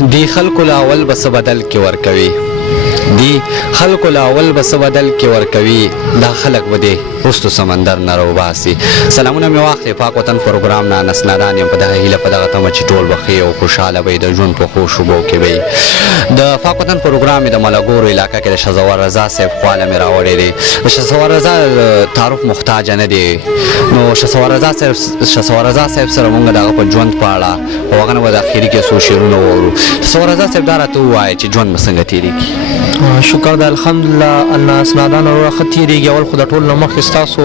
دی خلکو له اول به څه بدل کې ورکوي دی خلکو له اول به څه بدل کې ورکوي دا خلک به دی وروستو سمندر نه راوباسي. سلامونه مې واخلې پاک وطن پروګرام نه انس نادان یم په دغه هیله په دغه تمه چې ټول به ښې او خوشحاله به د ژوند په ښو شوبو کې به د پاک وطن پروګرام مې د ملګورو علاقه کې د شهزور رضا صاحب خواله مې راوړی دی. د شهزور رضا تعارف محتاجه نه دی نو شهزور رضا صاحب سره مونږ د هغه په ژوند په اړه او هغه نه به د اخري کې څو شعرونه واورو. شهزور رضا صاحب دا راته ووایه چې ژوند به څنګه تېرېږي. شکر د الحمدلله انس نادان وروره ښه تېرېږي. اول خو د ټول نه مخکې ستاسو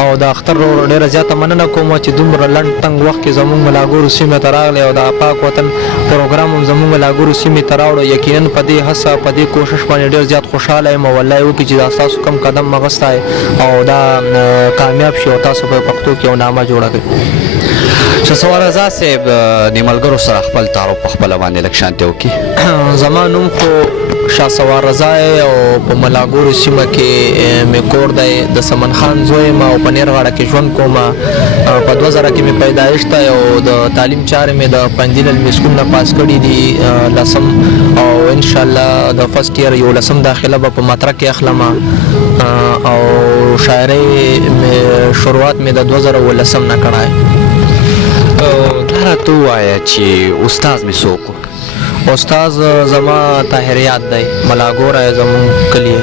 او د اختر وروره ډېره زیاته مننه کوم چې دومره لنډ تنګ وخت کې زموږ ملاګورو سیمې ته راغلی او د پاک وطن پروګرام هم زموږ ملاګورو سیمې ته راوړو. یقینا په دې هڅه په دې کوشش باندې ډېر زیات خوشحاله یم او والله وکړي چې دا ستاسو کم قدم اخیستی او دا کامیاب شي او تاسو په پښتو کې یو نامه جوړه کړئ. شهزور رضا صاحب د ملګرو سره خپل تعارف په خپله باندې لږ شانتې وکړي. زما نوم خو شهسوار رضا او په ملاګورو سیمه کې مې کور دی. د سمن خان زوی یم او په نیرغاړه کې ژوند کوم. په 2000 کې مې پیدایښت دی او د تعلیم چارې مې د پنځیل علمي سکول نه پاس کړي دي لسم او انشاءالله د فرست ایئر 11 داخله به په مطرح کې اخلم او شاعرۍ شروعات مې د 2019 نه کړی. دا راته ووایه چې استاد مې څوک و؟ استاد زما طاهر یاد دی ملاګوره زموږ کلی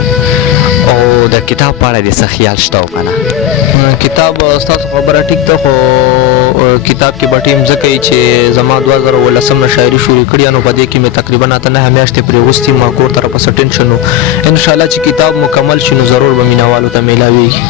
او د کتاب په اړه دې څه خیال شته او که نه؟ کتاب ستاسو خبره ټیک ده خو کتاب کې به ټیم ځکه چې زما 2019 نه شاعري شروع کړې نو په دې کې مې تقریبا 8 میاشتې پرې وستې ما کور ته راپسې ټینشن و. انشاءالله چې کتاب مکمل شي نو ضرور به مینوالو ته میلاویږي.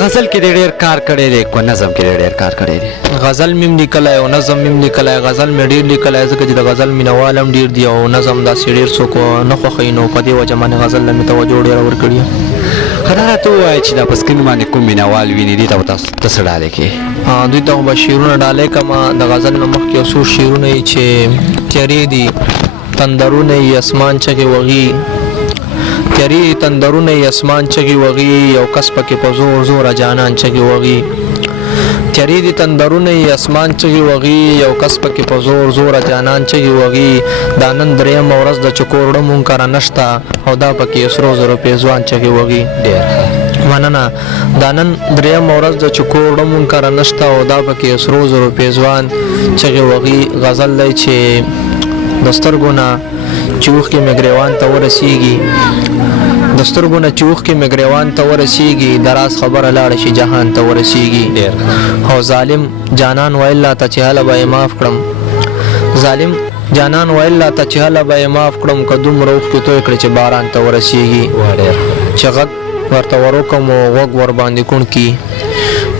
غزل کې دې ډېر کار کړی دی که نظم کې ډېر کار کړی دی؟ غزل مې هم لیکلی او نظم مې هم لیکلی. غزل مې ډېر لیکلی ځکه چې د غزل مینوال هم ډېر دي او نظم داسې ډېر څوک نه خوښوي نو په دې وجه باندې غزل له مې توجه ډېره ورکړې. دا راته ووایه چې دا په سکرین باندې کوم مینوال ویني دې ته به تاسو ته څه ډالۍ کوې؟ دوی ته خو به شعرونه ډالۍ کړم. د غزل نه مخکې یو څو شعرونه یې چې تیارې دي تندرونه یې اسمان چغې وغي تیارې تندرونه یې اسمان چغې وغي یو کس پکې په زور زوره جانان چغې وغي تیارې دي تندرونه یې اسمان چغې وغي یو کس پکې په زور زوره جانان چغې وغي دا نن درېیمه ورځ ده چې کوړه مونږ کره نشته او دا پکې سرو زرو پیزوان چغې وغي. ډېر مننه. دا نن درېیمه ورځ ده چې کوړه مونږ کره نشته او دا پکې سرو زرو پیزوان چغې وغي. غزل دی چې د سترګو نه چې اوښکې مې ګریوان ته ورسیږي د سترګو نه چې اوښکې مې ګریوان ته ورسیږي د راز خبره لاړه شي جهان ته ورسیږي. او ظالم جانان ویل ته چې هله به یې معاف کړم ظالم جانان ویل ته چې هله به یې معاف کړم که دومره اوښکې توی کړې چې باران ته ورسیږي. چې غږ ورته وروکم او غوږ ورباندې کوڼ کي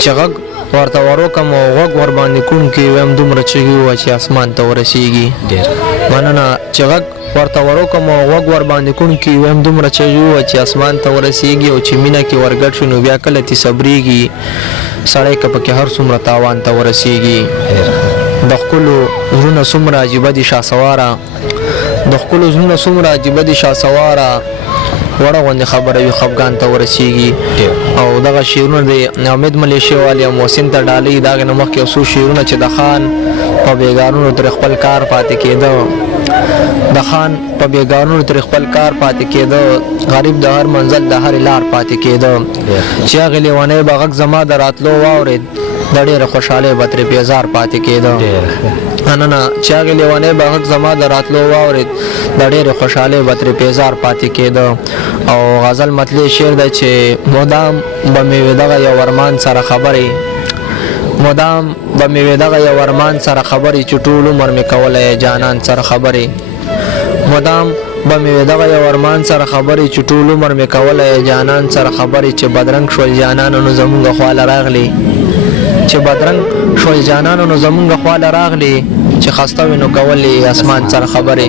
چې غږ ورته وروکم او غوږ ورباندې کوڼ کي ویم دومره چغې ووایه چې اسمان ته ورسیږي. مننه. چې غږ ورته وروکم او غوږ ورباندې کوڼ کي ویم دومره چغې ووایه چې اسمان ته ورسیږي. او چې مینه کې ورګډ شي نو بیا کله تې صبرېږي سړی که پکې هر څومره تاوان ته ورسیږي. د ښکلو زړونه څومره عجیبه دي شهسواره د ښکلو زړونه څومره عجیبه دي شهسواره وړه غوندې خبره وي خفګان ته ورسیږي. او دغه شعرونه د امید ملیشي والي او محسن ته ډالۍ. د هغې نه مخکې یو څو شعرونه چې د خان په بېګارونو ترې خپل کار پاتې کېده د خان په بېګارونو ترې خپل کار پاتې کېده غریب د هر منزل د هرې لار پاتې کېده. چې هغې لیونی به غږ زما د راتلو واورېد د ډېره خوشحالۍ به ترې بیزار پاتې کېده. نه چې هغې لیونی به غږ زما د راتلو واورېد د ډېرې خوشحالۍ به ترې بیزار پاتې کېده. او غزل مطلع شعر دی چې مدام به مې وي دغه یو ارمان سره خبرې مدام به مې وي دغه یو ارمان سره خبرې چې ټول عمر مې کولی جانان سره خبرې مدام به مې وي دغه یو ارمان سره خبرې چې ټول عمر مې کولی جانان سره خبرې چې بدرنګ شول جانانو نو زمونږ خواله راغلي چې بدرنګ شول جانانو نو زمونږ خواله راغلي چې خسته وي نو کولې اسمان سره خبرې.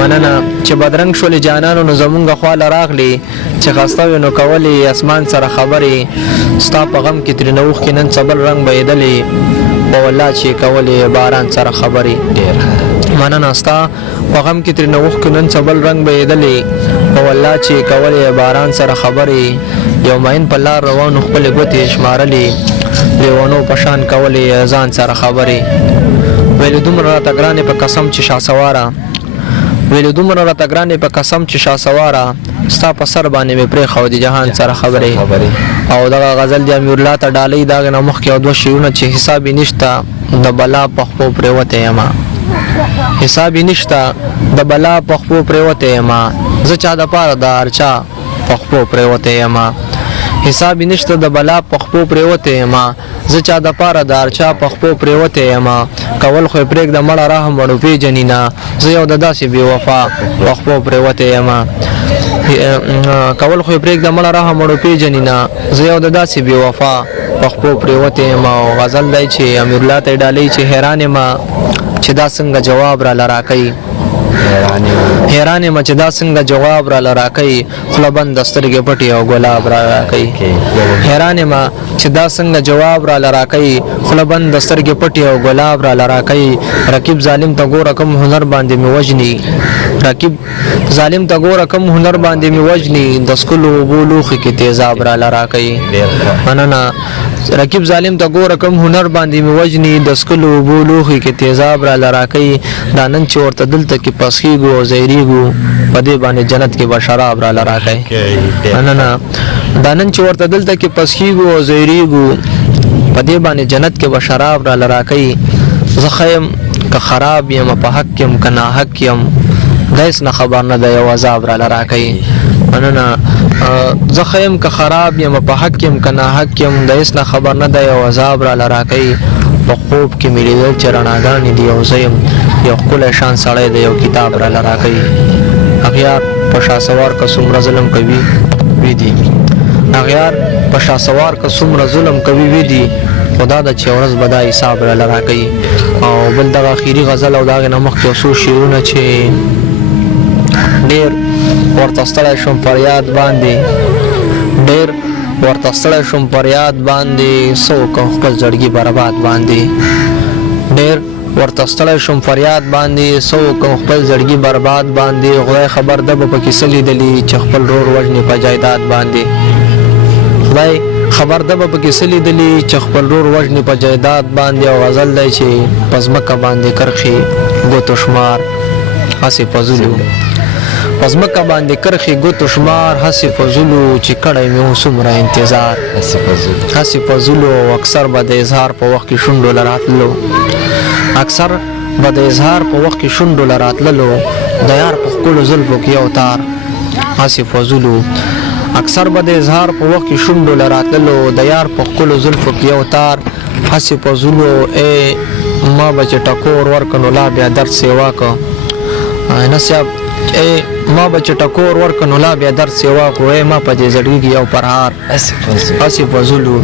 مننه. چې بدرنګ شولې جانانو نو زمونږ خواله راغلي چې خسته وي نو کولې اسمان سره خبرې. ستا په غم کې ترېنه اوښکې نن څه بل رنګ بهېدلې په والله چې کولې باران سره خبرې. مننه. ستا په غم کې ترېنه اوښکې نن څه بل رنګ بهېدلې په والله چې کولې باران سره خبرې. یو مین په لار روانو خپلې ګوتې شمارلې لیونو په شان کولې ځان سره خبرې ویل دومره راته ګرانې په قسم چې شاسواره ویل دومره راته ګرانې په قسم چې شاسواره ستا په سر باندې مې پرېښود د جهان سره خبرې او دغه غزل د امیر ته ډالۍ د هغې نه مخکې او دوه شعرونه چې حساب یې نشته د بلا په خپو پرېوتی یمه حساب یې نشته د بلا په خپو پرېوتی یمه زه چا دپاره د هر چا په خپو پرېوتی یمه حساب یې نشته د بلا په خپو پرېوتی یمه زه چا دپاره د هر چا په خپو پرېوتی یمه کول خو یې پرېږده مړه رحم وړو پېژني نه زه یو د داسې بې وفا په خپو پرېوتی یمه کول خو یې پرېږده مړه رحم وړو پېژني نه زه یو د داسې بې وفا په خپو پرېوتی یمه او غزل دی چې امیرالله ته یې ډالۍ چې حیران یمه چې دا څنګه جواب راله راکوي حیران یم چې دا څنګه جواب راله راکوي خوله بنده سترګې پټې او ګلاب را راکوي حیران یم چې دا څنګه جواب راله راکوي خوله بنده سترګې پټې او ګلاب راله راکوي رقیب ظالم ته ګوره کوم هنر باندې مې وژني رقیب ظالم ته ګوره کوم هنر باندې مې وژني د څکلو اوبو لوښي کې تیزاب راله راکوي مننه رقیب ظالم ته ګوره کوم هنر باندې مې وژني د څکلو اوبو لوښي کې تیزاب راله راکوي دا نن چې ورته دلته کې پسخېږو او زهریږو په دې باندې جنت کې به شراب راله راکوي مننه دا نن چې ورته دلته کې پسخېږو او زهریږو په دې باندې جنت کې به شراب راله راکوي زه ښه یم که خراب یم په حق یم که ناحق یم دا هېڅ نه خبر نه دی یو عذاب راله راکوي مننه زه ښه یم که خراب یم په حق یم که ناحق یم د هېڅ نه خبر نه دی یو عذاب راله راکوي په خوب کې مې لیدل چې رڼاګانې دي او زه یم یو ښکلی شان سړی دی یو کتاب راله راکوي اغیار په شاسوار که څومره ظلم کوي وی دي اغیار په شاسوار که څومره ظلم کوي وی دي خدا د چې ورځ به دا حساب راله راکوي او بل دغه اخري غزل او د هغې نه مخکې یو څو شعرونه چې ډېر ورته ستړی شوم فریاد باندې ډېر ورته ستړی شوم فریاد باندې څه وکړم خپل زړګي برباد باندې ډېر ورته ستړی شوم فریاد باندې څه وکړم خپل زړګي برباد باندې خدای خبر ده به پکې څه لیدلي چې خپل رور وژني په جایداد باندې خدای خبر ده به پکې څه لیدلي چې خپل رور وژني په جایداد باندې او غزل دی چې په ځمکه باندې کرښې ګوتو شمار هسې فضلو په ځمکه باندې کرښې ګوتو شمار هسې فضلو چې کړی مې اوس څومره انتظار هسې فضلو او اکثر به د اظهار په وخت کې شونډو له راتللو اکثر به د اظهار په وخت کې شونډو له راتللو د یار په ښکلو زلفو کې یو تار هسې فضلو اکثر به د اظهار په وخت کې شونډو له راتللو د یار په ښکلو زلفو کې یو تار هسې فضلو ای ما به چې ټکور ورکړ نو لا بیا درد سیوا که نه صاحب ای ما به چې ټکور ورکړ نو لا بیا درد سیوا کړو ای ما په دې زړګي کې یو پرهار هسې فضلو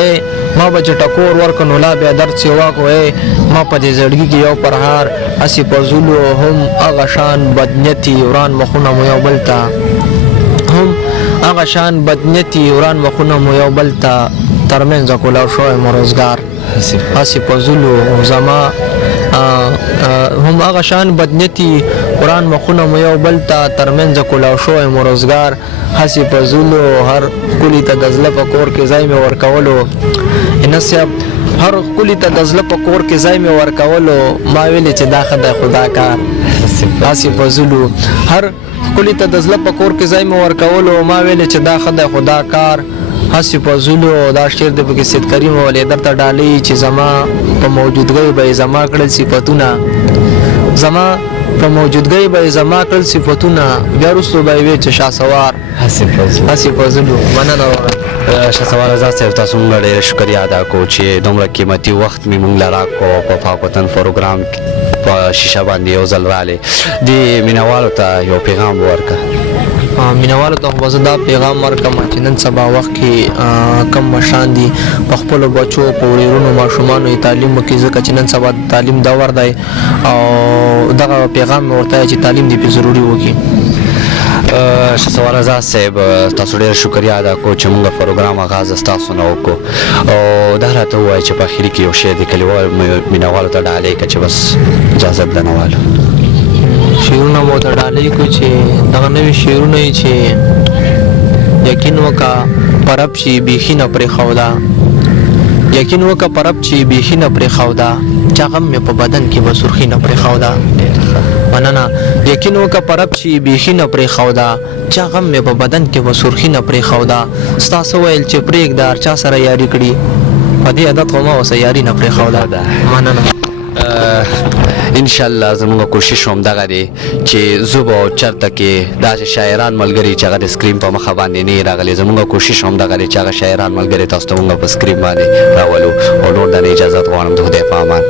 ای ما به چې ټکور ورکړ نو لا بیا درد سیوا کړو ای ما په دې زړګي کې یو پرهار هسې فضلو هم هغه شان بدنیتي وران مخونه مو یو بل ته هم هغه شان بدنیتي وران مخونه مو یو بل ته ترمنځ کولاو شوی مو روزګار هسې فضلو زما هم هغه شان بدنیتي قرآن مخونه مو یو بل ته ترمنځ کولاو شوی مو روزګار هسې فضلو هر ښکلي ته د زړه په کور کې ځای مې ورکولو نه صاحب هر ښکلي ته د زړه په کور کې ځای مې ورکولو ما ویلې چې دا ښه دی خدا کار هسې فضلو هر ښکلي ته د زړه په کور کې ځای مې ورکولو ما ویلې چې دا ښه دی خدا کار هسې فضلو دا شعر دی پکې سید کریم ولی درته ډالۍ چې زما په موجودګۍ به یې زما کړل صفتونه زما په موجودګۍ به یې زما کړل صفتونه بیا وروستو به یې ویې چې شاسوار هسې فضلو مننه شاسوار آزاد صاحب تاسو موږ ډېر شکریه ادا کوو چې دومره قیمتي وخت مې موږ له راکړو په پاک وطن پروګرام په شیشه باندې یو ځل راغلې دې مینهوالو ته یو پیغام ورکړه مینوالو ته خو زه دا پیغام ورکړم چې نن سبا وخت کې کم مشران دي په خپلو بچو په وړېرونو ماشومانو یې تعلیم وکړي ځکه چې نن سبا د تعلیم دور دی او دغه پیغام مې ورته چې تعلیم دې پې ضروري وکړي شاسوار آزاد صاحب تاسو ډېر شکریه ادا کوو چې موږ پروګرام آغاز ستاسو نه وکړو او دا راته ووایي چې په اخري کې یو شی د کلیوالو مینهوالو ته ډالۍ کړه چې بس اجازت ده نوالو شعرونه مو ته ډالۍ کړو چې دغه نوي شعرونه یې چې یقین وکړه په رب چې بیخي نه پرېښوده یقین وکړه په رب چې بیخي نه پرېښوده چا غم مې په بدن کې به سرخي نه پرېښوده. مننه. یقین وکړه په رب چې بیخي نه پرېښوده، چا غم مې په بدن کې به سرخي نه پرېښوده. ستا څه ویل چې پرېږده هر چا سره یاري کړي، په دې عادت خو ما اوسه یاري نه پرېښوده. مننه. ان شاء الله زموږ کوشش هم دغه دی چې زوبه او چرته کې داسې شاعران ملګري چې هغه د سکرین په مخه باندې نه راغلي، زموږ کوشش هم دغه دی چې هغه شاعران ملګري تاسو ته موږ په سکرین باندې راولو. او نور د اجازه غواړم د خدای په امان.